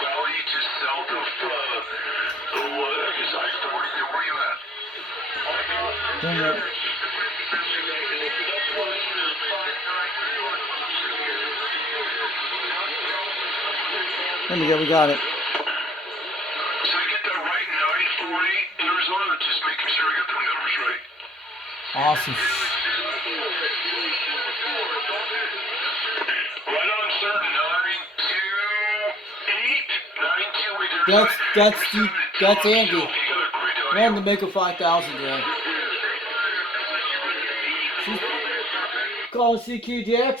Valley, just south of, I guess I-40 there. Where you at? There we go, we got it. So I get that right, 940 Arizona, just making sure I get the numbers right. Awesome. Right on, sir, 928. That's Andy. We're on the Mako 5000 today. Calling CQDX,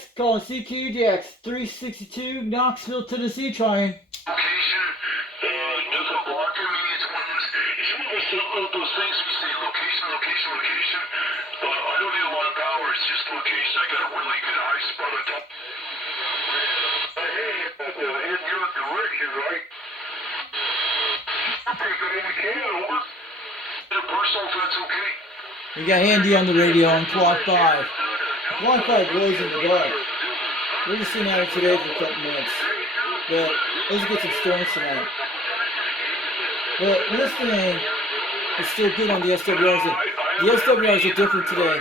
362 Knoxville, Tennessee, trying. Location doesn't block me. It's one of those things we say location. I don't need a lot of power. It's just location. I got a really good high spot on top. Hey, in your direction, right? Okay, good if we can. Over. Personal, if that's okay. We got Andy on the radio on Quad5. Quad5 blows in the dark. We're just sitting out today for a couple minutes. But let's get some storms tonight. But listening is still good on the SWRs. The SWRs are different today.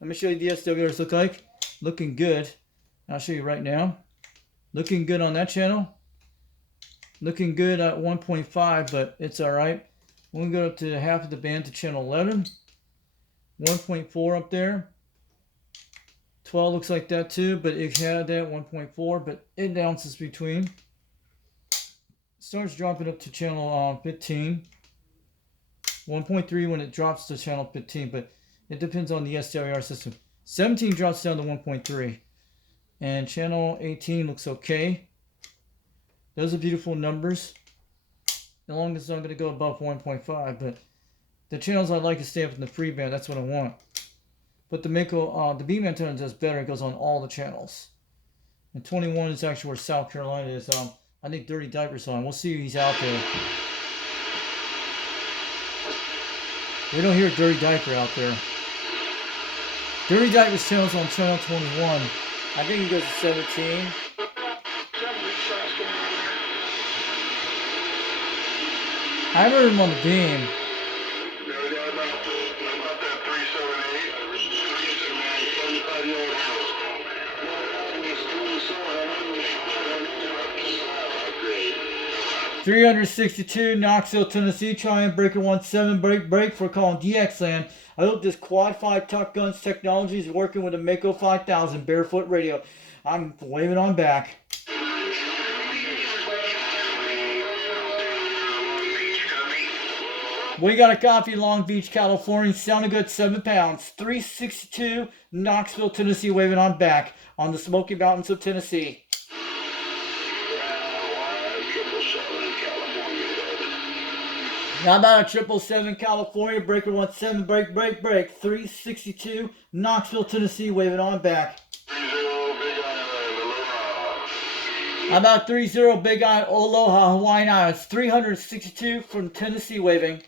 Let me show you the SWRs look like. Looking good. I'll show you right now. Looking good on that channel. Looking good at 1.5, but it's alright. We'll go up to half of the band to channel 11. 1.4 up there. 12 looks like that too, but it had that 1.4, but it bounces between. Starts dropping up to channel 15. 1.3 when it drops to channel 15, but it depends on the SWR system. 17 drops down to 1.3. And channel 18 looks okay. Those are beautiful numbers. As long as it's not going to go above 1.5, but the channels I like to stay up in the free band, that's what I want. But the Mako, the beam antenna does better. It goes on all the channels. And 21 is actually where South Carolina is. I think Dirty Diaper's on. We'll see if he's out there. We don't hear Dirty Diaper out there. Dirty Diaper's channel's on channel 21. I think he goes to 17. I heard him on the beam. 362 Knoxville, Tennessee, trying breaker 17 break for calling DX land. I hope this Quad5 Top Guns technology is working with a Mako 5000 barefoot radio. I'm waving on back. We got a copy, Long Beach, California. Sounding good, 7 pounds. 362 Knoxville, Tennessee, waving on back on the Smoky Mountains of Tennessee. How about a 777 California, breaker 17 break. 362 Knoxville, Tennessee, waving on back. How about 30 Big Island, Aloha, Hawaiian Islands, 362 from Tennessee, waving.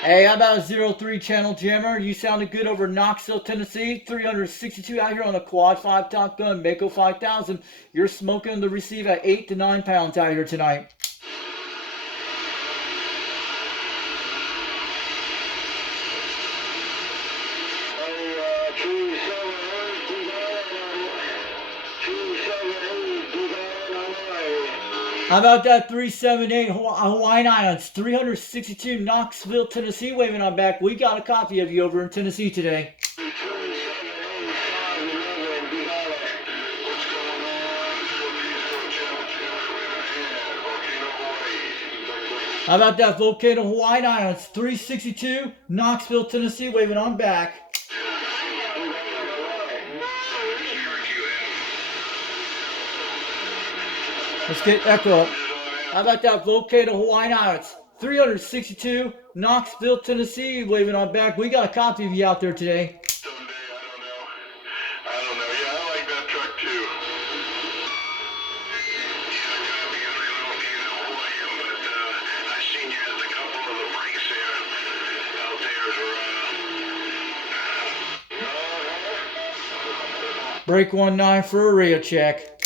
Hey, how about a 03 Channel Jammer? You sounded good over Knoxville, Tennessee. 362 out here on the Quad5 Top Gun, Mako 5000. You're smoking the receive at 8 to 9 pounds out here tonight. How about that 378 Hawaiian Islands, 362 Knoxville, Tennessee, waving on back. We got a copy of you over in Tennessee today. How about that Volcano Hawaiian Islands, 362 Knoxville, Tennessee, waving on back. Let's get echo up. How about that Volcano Hawaiian Islands? 362 Knoxville, Tennessee, waving on back. We got a copy of you out there today. Someday, I don't know. Yeah, I like that truck too. Yeah, Break 19 for a radio check.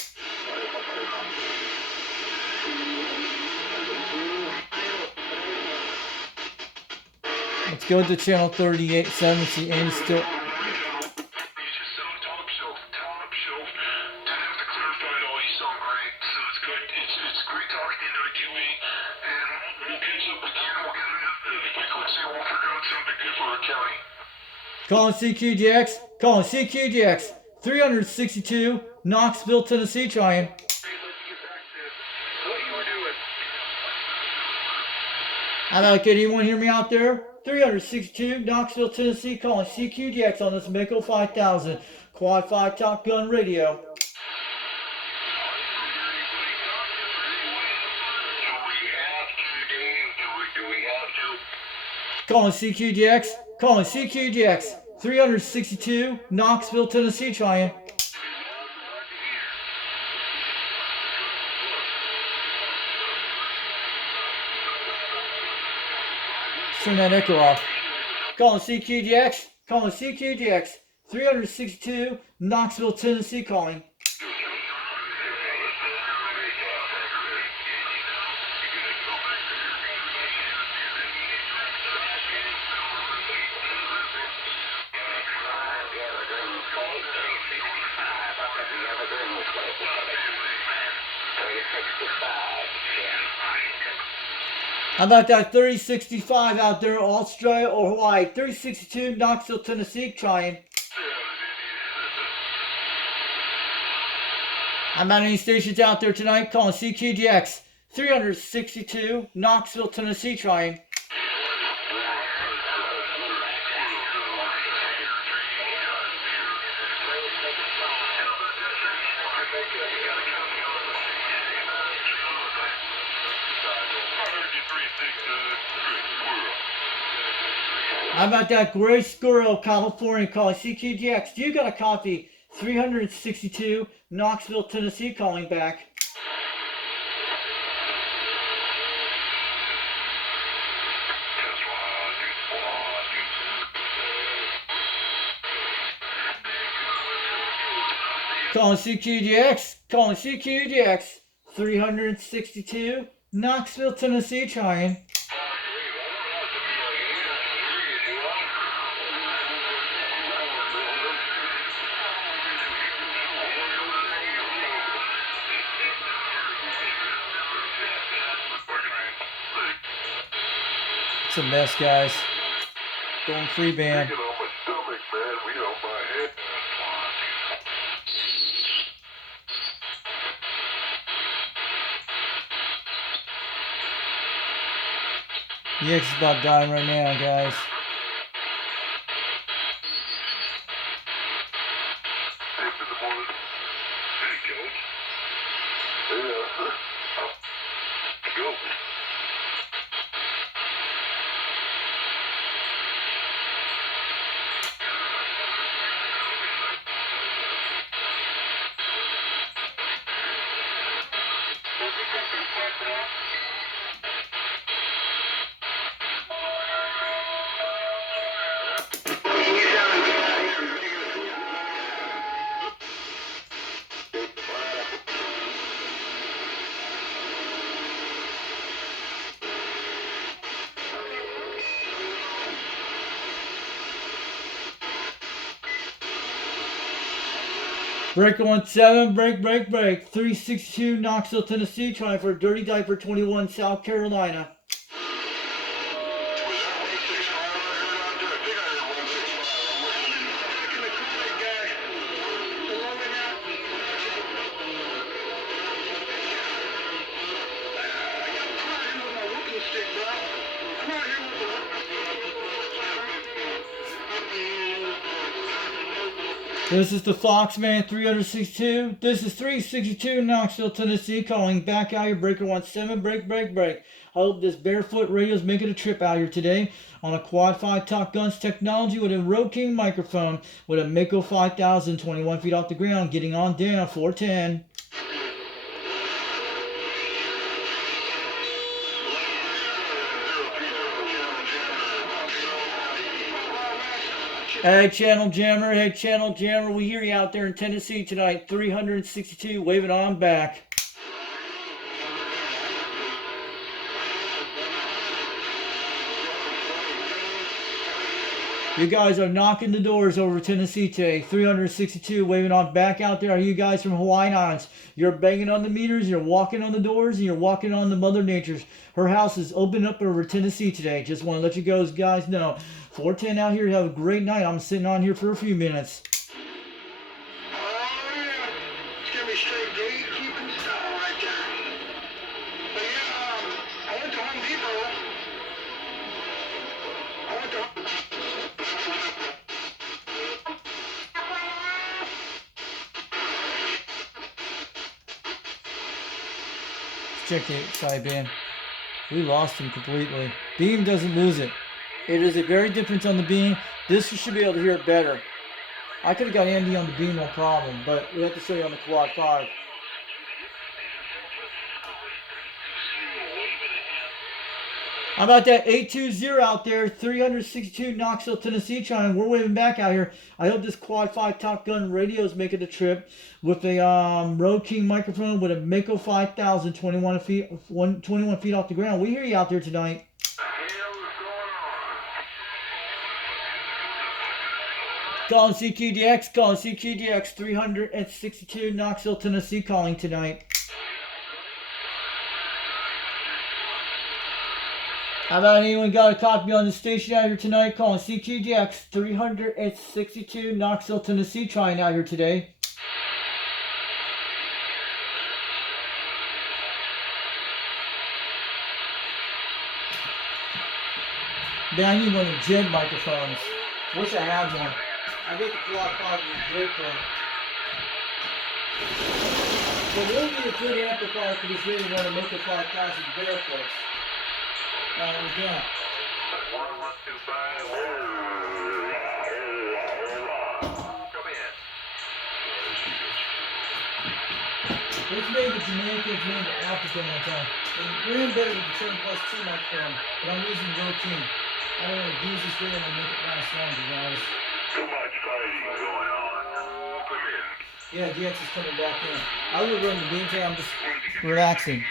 Let's go to channel 38.7. See Andy still. Calling CQGX. Calling CQGX. 362, Knoxville, Tennessee, trying. Can anyone hear me out there? 362, Knoxville, Tennessee, calling CQGX on this Mako 5000 Quad 5 Top Gun radio. Calling CQGX. Calling CQGX. 362, Knoxville, Tennessee, trying. Turn that echo off. Calling CQGX. Calling CQGX. 362, Knoxville, Tennessee, calling. How about that 3065 out there, Australia or Hawaii? 362, Knoxville, Tennessee, trying. How about any stations out there tonight? Calling CQGX. 362, Knoxville, Tennessee, trying. How about that Gray Squirrel, California, calling CQGX? Do you got a copy? 362, Knoxville, Tennessee, calling back. Calling CQGX. Calling CQGX. 362, Knoxville, Tennessee, trying. It's a mess, guys. Going free band. The X is about dying right now, guys. Break 17, break. 362, Knoxville, Tennessee, trying for Dirty Diaper 21, South Carolina. This is the Foxman 362. This is 362 Knoxville, Tennessee, calling back out here. Breaker 17, break. I hope this barefoot radio is making a trip out here today on a Quad 5 Top Guns technology with a Road King microphone with a Mako 5000, 21 feet off the ground, getting on down 410. Hey, Channel Jammer, we hear you out there in Tennessee tonight. 362, waving on back. You guys are knocking the doors over Tennessee today. 362, waving on back out there. Are you guys from Hawaiian Islands? You're banging on the meters, you're walking on the doors, and you're walking on the Mother Nature's. Her house is open up over Tennessee today. Just want to let you guys know. 410 out here. Have a great night. I'm sitting on here for a few minutes. Oh, yeah. It's gonna be straight gatekeeping style right there. But yeah, I went to Home Depot. Check the sideband. We lost him completely. Beam doesn't lose it. It is a very different on the beam. This you should be able to hear it better. I could have got Andy on the beam, no problem, but we have to show you on the Quad 5. How about that 820 out there, 362 Knoxville, Tennessee chime. We're waving back out here. I hope this Quad 5 Top Gun radio is making the trip with a Rode King microphone with a Mako 5000, 21 feet off the ground. We hear you out there tonight. Calling CQDX, 362 Knoxville, Tennessee calling tonight. How about anyone got a copy on the station out here tonight? Calling CQDX 362 Knoxville, Tennessee, trying out here today. Man, I need one of the Jed microphones. Wish I had one. I get the Quad 5 with a great one. But we'll need a good amplifier for this radio when I make the 5,000 barefoot. We got. 1125. Come in. It's made the Jamaicans, made the African one time. It ran better with the 7+2 microphone, but I'm using the Rode King. I don't want to use this radio and make it last longer, guys. Too much fighting going on. Come in. Yeah, DX is coming back in. I would run the beam today, I'm just relaxing.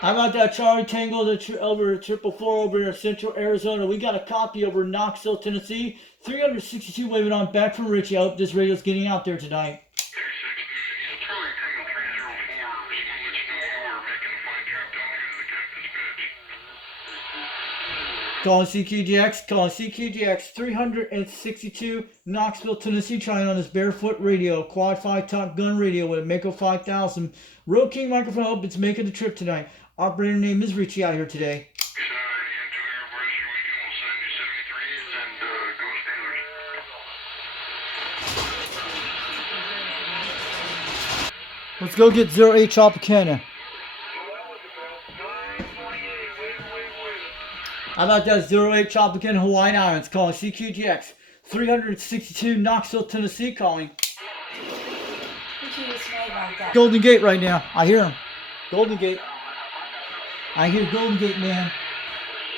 How about that Charlie Tango over 444 over in Central Arizona? We got a copy over Knoxville, Tennessee. 362 waving on back from Richie. I hope this radio's getting out there tonight. Calling CQDX, 362 Knoxville, Tennessee, trying on this barefoot radio, Quad 5 Top Gun radio with a Mako 5000. Rode King microphone, hope it's making the trip tonight. Operator name is Richie out here today. Let's go get 08 Tropicana. How about that 08 Tropicana Hawaiian Islands calling CQGX 362 Knoxville, Tennessee calling. Golden Gate right now. I hear him. Golden Gate. I hear Golden Gate, man.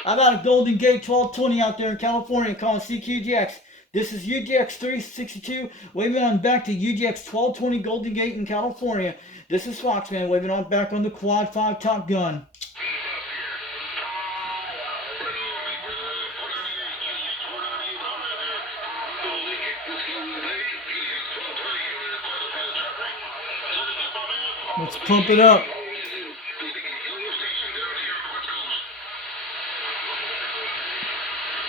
How about a Golden Gate 1220 out there in California calling CQGX. This is UDX 362 waving on back to UDX 1220 Golden Gate in California. This is Foxman waving on back on the Quad 5 Top Gun. Let's pump it up.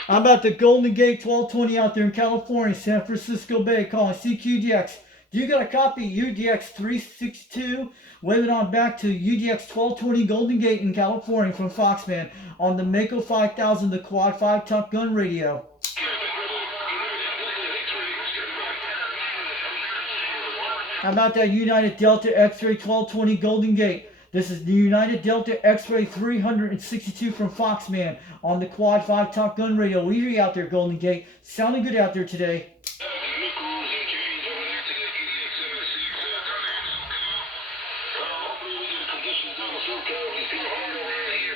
How about the Golden Gate 1220 out there in California, San Francisco Bay, calling CQDX. You got a copy, UDX 362, waving on back to UDX 1220 Golden Gate in California from Foxman on the Mako 5000, the Quad 5 Top Gun radio. How about that United Delta X-Ray 1220 Golden Gate? This is the United Delta X-Ray 362 from Foxman on the Quad 5 Top Gun radio. We hear you out there, Golden Gate. Sounding good out there today. Hopefully we get conditions down so cold, we feel hard over here.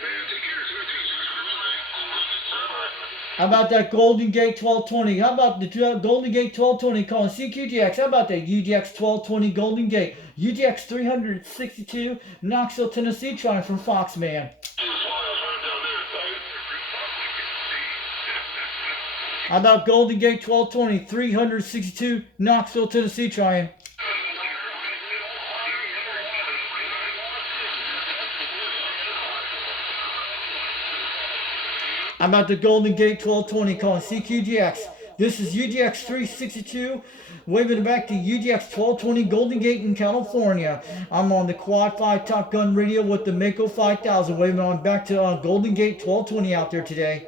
How about that Golden Gate 1220? How about the Golden Gate 1220 calling CQGX? How about that UDX 1220 Golden Gate? UDX 362 Knoxville, Tennessee trying from Foxman. How about Golden Gate 1220 362 Knoxville, Tennessee trying? How about the Golden Gate 1220 calling CQGX? This is UDX 362, waving it back to UDX 1220 Golden Gate in California. I'm on the Quad 5 Top Gun radio with the Mako 5000, waving on back to Golden Gate 1220 out there today.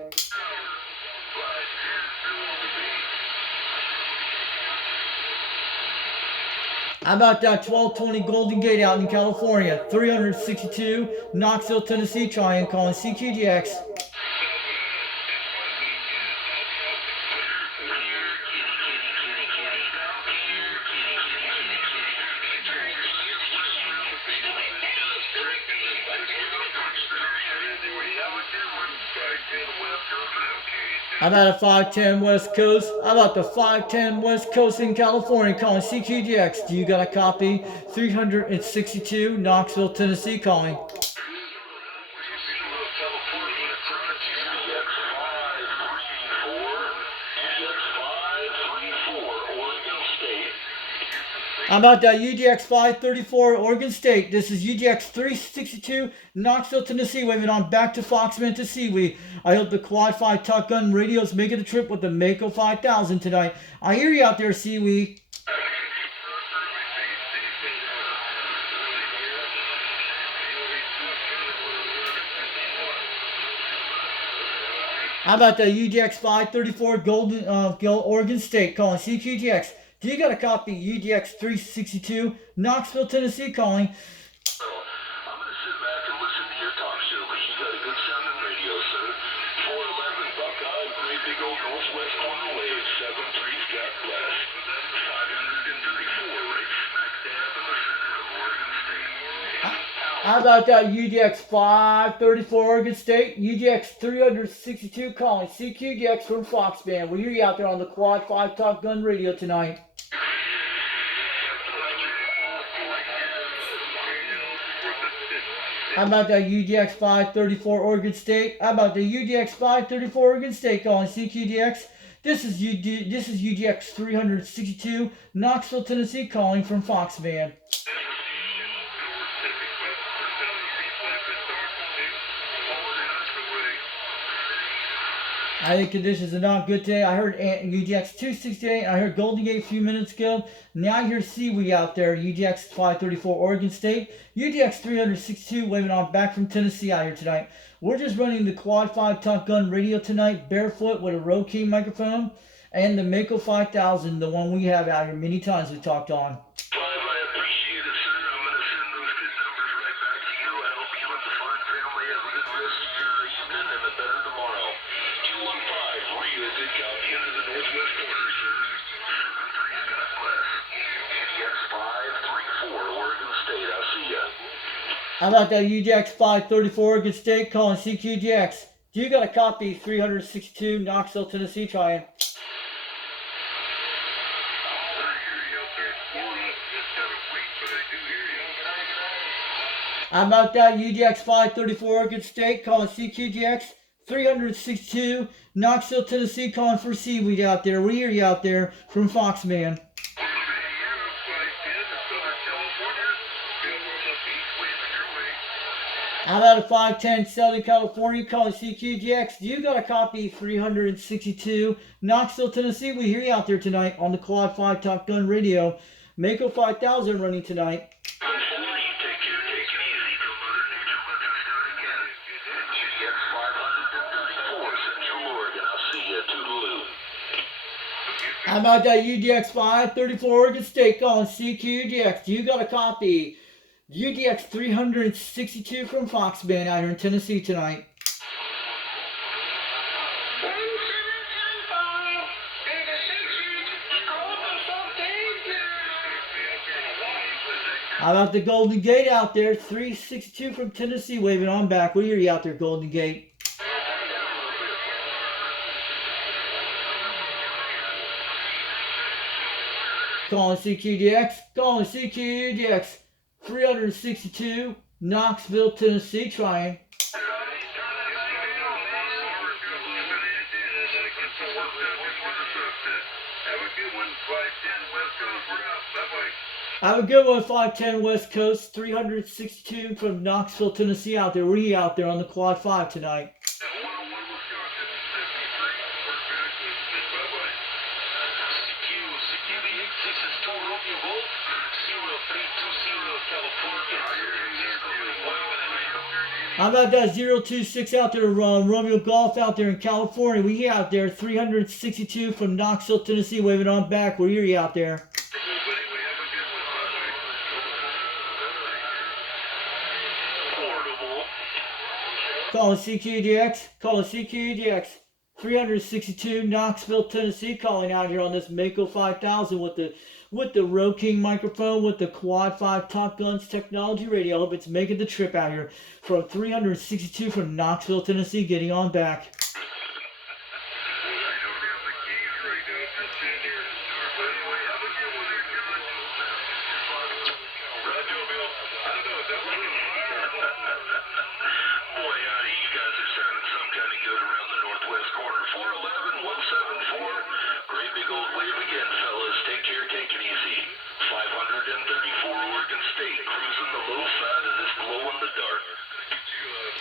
How about that 1220 Golden Gate out in California? 362 Knoxville, Tennessee trying, calling CQGX. How about a 510 West Coast? How about the 510 West Coast in California calling CQGX? Do you got a copy? 362 Knoxville, Tennessee calling. How about that UDX 534 Oregon State? This is UDX 362 Knoxville, Tennessee, waving on back to Foxman to Seaweed. I hope the Quad 5 Top Gun radios making the trip with the Mako 5000 tonight. I hear you out there, Seaweed. How about the UDX 534 Oregon State calling CQGX? Do you got a copy UDX 362 Knoxville, Tennessee calling? I'm going to sit back and listen to your talk show because you got a good sounding radio, sir. 411 Buckeye, great big old northwest corner wave, 7-3, God bless. 534, right smack dab in the center of Oregon State. How about that UDX 534 Oregon State? UDX 362 calling CQGX from Foxman. We hear you out there on the Quad 5 Top Gun radio tonight. How about that UDX 534 Oregon State? How about the UDX 534 Oregon State calling CQDX? This is UDX 362 Knoxville, Tennessee calling from Foxman. I think conditions are not good today. I heard UDX 268. I heard Golden Gate a few minutes ago. Now I hear Seaweed out there. UDX 534 Oregon State. UDX 362 waving on back from Tennessee out here tonight. We're just running the Quad 5 Top Gun radio tonight, barefoot with a Row-Key microphone, and the Mako 5000, the one we have out here many times we talked on. How about that UDX 534 Oregon State calling CQGX? Do you got a copy 362 Knoxville, Tennessee trying? How about that UDX 534 Oregon State calling CQGX? 362 Knoxville, Tennessee calling for Seaweed out there. We hear you out there from Foxman. How about a 510 Southern California calling CQGX? Do you got a copy 362 Knoxville, Tennessee? We hear you out there tonight on the Quad 5 Top Gun radio. Mako 5000 running tonight. How about that UDX 534 Oregon State calling CQGX? Do you got a copy UDX 362 from Foxman out here in Tennessee tonight? How about the Golden Gate out there? 362 from Tennessee waving on back. We hear you out there, Golden Gate. Calling CQDX. Calling CQDX. 362, Knoxville, Tennessee, trying. Have a good one, 510 West Coast, 362 from Knoxville, Tennessee out there. Where are you out there on the Quad 5 tonight? How about that 026 out there, Romeo Golf out there in California? We out there, 362 from Knoxville, Tennessee, waving on back. Where are you out there? Calling CQDX, calling CQDX, 362 Knoxville, Tennessee, calling out here on this Mako 5000 with the Roe King microphone, with the Quad 5 Top Guns technology radio. I hope it's making the trip out here from 362 from Knoxville, Tennessee, getting on back.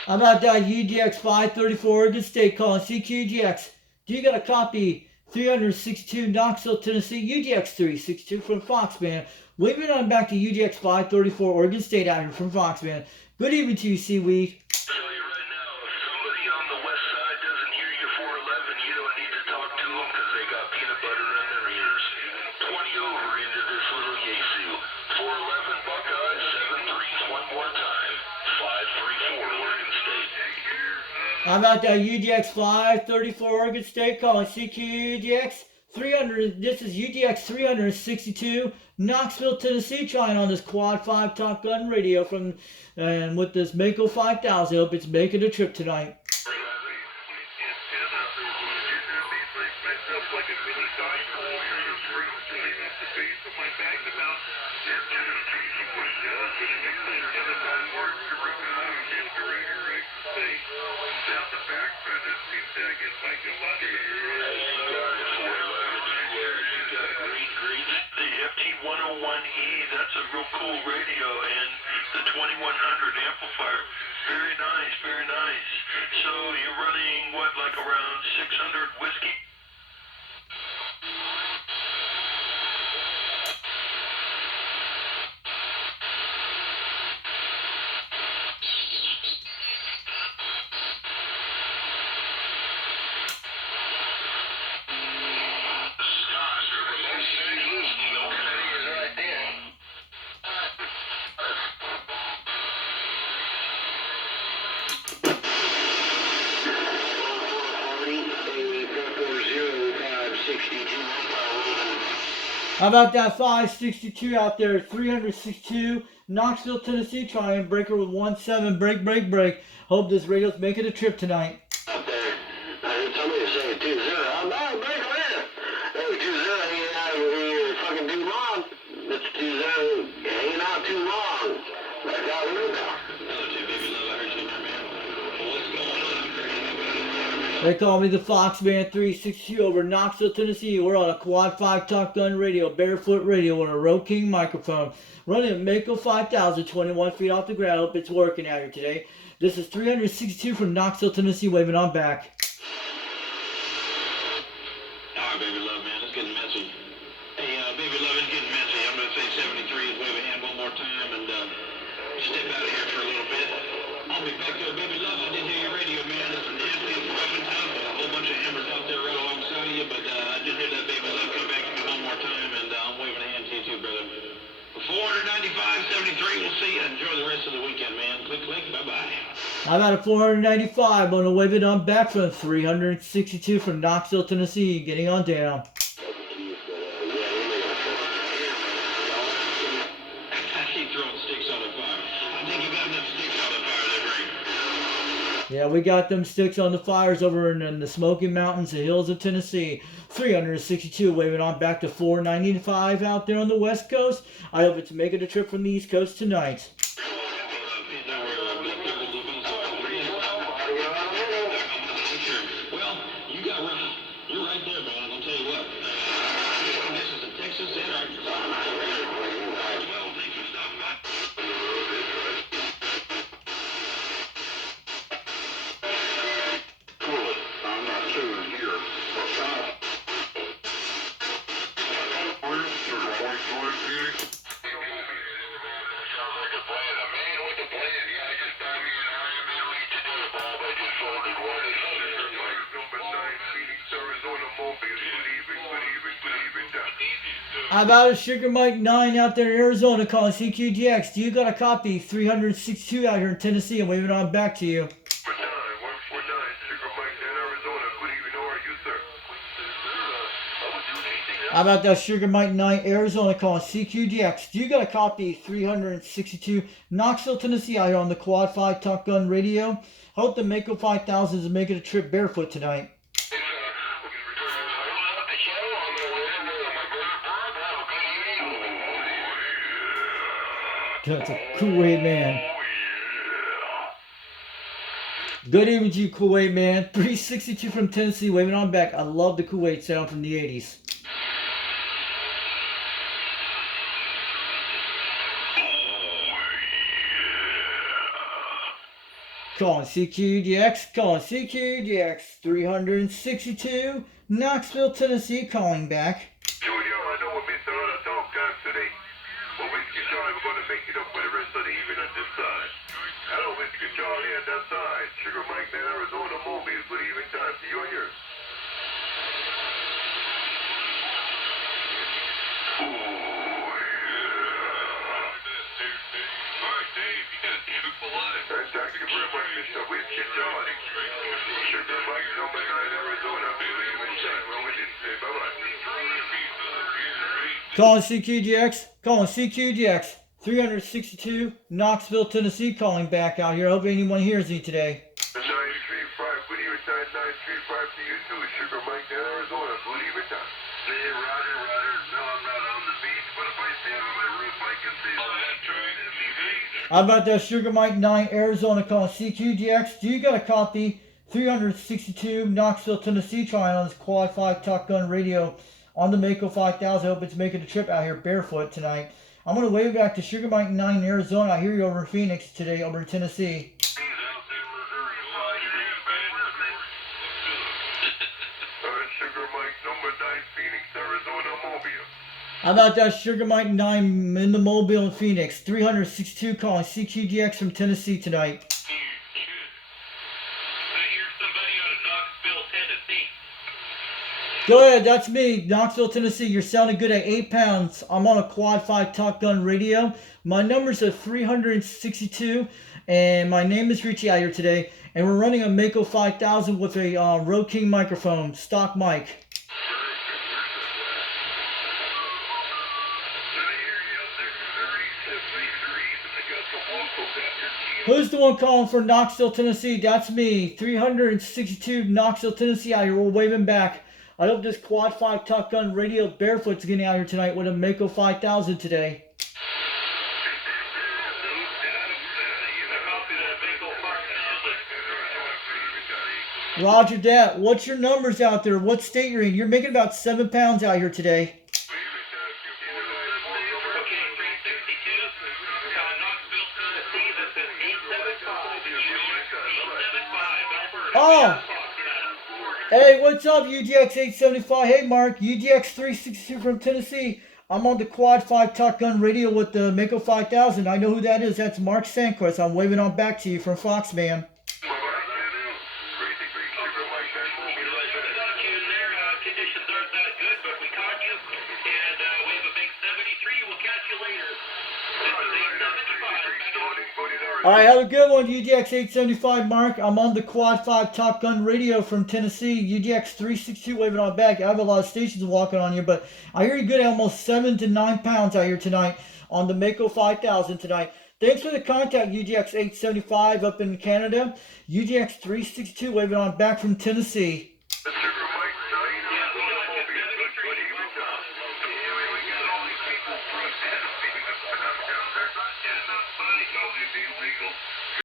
I'm out that UDX875 Oregon State, calling CQDX. Do you got a copy? 362 Knoxville, Tennessee, UDX362 from Fox, man. Waving on back to UDX875 Oregon State out here from Fox, man. Good evening to you, Seaweed. I'm out that UDX875 Oregon State, calling CQDX 300. This is UDX 362 Knoxville, Tennessee, trying on this Quad 5 Top Gun radio from and with this Mako 5000. Hope it's making a trip tonight. That's a real cool radio, and the 2100 amplifier. Very nice, very nice. So you're running, what, like around 600 whiskey? How about that 562 out there, 362 Knoxville, Tennessee, trying breaker with 17 break. Hope this radio's making a trip tonight. Out there, I heard somebody say 20. I'm not a breaker in. Hey, 20 hanging out over here fucking too long. That's 20 hanging out too long. Back out the window. They call me the Foxman 362 over Knoxville, Tennessee. We're on a Quad 5 Top Gun radio, barefoot radio on a Roe King microphone. Running a Mako 5000, 21 feet off the ground. Hope it's working out here today. This is 362 from Knoxville, Tennessee, waving on back. Alright, baby love, man. It's getting messy. Hey, baby love, it's getting messy. I'm going to say 73 is wave a hand one more time and step out of here for a little bit. I'll be back to baby love. I didn't hear your radio, man. It's nasty. It's weapon tough. A whole bunch of hammers out there right alongside of you, but I did hear that baby love come back to me one more time, and I'm waving a hand to you too, brother. 495.73. We'll see you. Enjoy the rest of the weekend, man. Click, click. Bye-bye. I'm at a 495 on the wave it on back from 362 from Knoxville, Tennessee, getting on down. Yeah, we got them sticks on the fires over in the Smoky Mountains, the hills of Tennessee. 362, waving on back to 495 out there on the West Coast. I hope it's making a trip from the East Coast tonight. Well, you got right. You're right there, man. I'll tell you what. This is the Texas and Arkansas. Well, thank you, I'm not chewing here. How about a Sugar Mike 9 out there in Arizona calling CQGX? Do you got a copy? 362 out here in Tennessee. I'm waving on back to you. How about that Sugar Mike 9 Arizona calling CQGX? Do you got a copy? 362 Knoxville, Tennessee out here on the Quad 5 Top Gun Radio. Hope the Mako 5000 is making a trip barefoot tonight. That's a Kuwait man. Good evening to you, Kuwait man. 362 from Tennessee, waving on back. I love the Kuwait sound from the 80s. Calling CQDX, calling CQDX. 362, Knoxville, Tennessee, calling back. Sugar Mike, Arizona, Mobius, good evening time to you and yours. Thank you very much, Mr. Whiskey John. Sugar Mike, number 9, Arizona, good evening time. Well, we didn't say bye-bye. Calling CQGX, calling CQGX. 362, Knoxville, Tennessee, calling back out here. I hope anyone hears me today. 935, good evening time, 935 to you too, Sugar Mike, Arizona, good evening time. Hey, Roger, Roger. No, I'm not on the beach, but if I stand on my roof, I can see all that train. How about that Sugar Mike 9, Arizona, calling CQGX? Do you got a copy? 362, Knoxville, Tennessee, trying on this Quad 5 Top Gun Radio on the Mako 5000. I hope it's making a trip out here barefoot tonight. I'm going to wave back to Sugar Mike 9 in Arizona. I hear you over in Phoenix today, over in Tennessee. Sugar Mike number 9, Phoenix, Arizona, Mobile. How about that Sugar Mike 9 in the Mobile in Phoenix? 362 calling CQGX from Tennessee tonight. Go ahead, that's me, Knoxville, Tennessee. You're sounding good at 8 pounds. I'm on a Quad 5 Top Gun Radio. My numbers are 362, and my name is Richie out here today. And we're running a Mako 5000 with a Rode King microphone, stock mic. Who's the one calling for Knoxville, Tennessee? That's me, 362 Knoxville, Tennessee out here. We're waving back. I hope this Quad 5 Top Gun Radio Barefoot's getting out here tonight with a Mako 5000 today. Roger that. What's your numbers out there? What state you're in? You're making about 7 pounds out here today. Oh! Hey, what's up, UDX875? Hey, Mark, UDX362 from Tennessee. I'm on the Quad 5 Top Gun Radio with the Mako 5000. I know who that is. That's Mark Sanquist. I'm waving on back to you from Foxman. Alright, have a good one, UDX875, Mark. I'm on the Quad 5 Top Gun Radio from Tennessee, UDX362 waving on back. I have a lot of stations walking on here, but I hear you good at almost 7 to 9 pounds out here tonight on the Mako 5000 tonight. Thanks for the contact, UDX875 up in Canada. UDX362 waving on back from Tennessee. Yeah, nobody told me it'd be illegal.